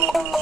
Thank you.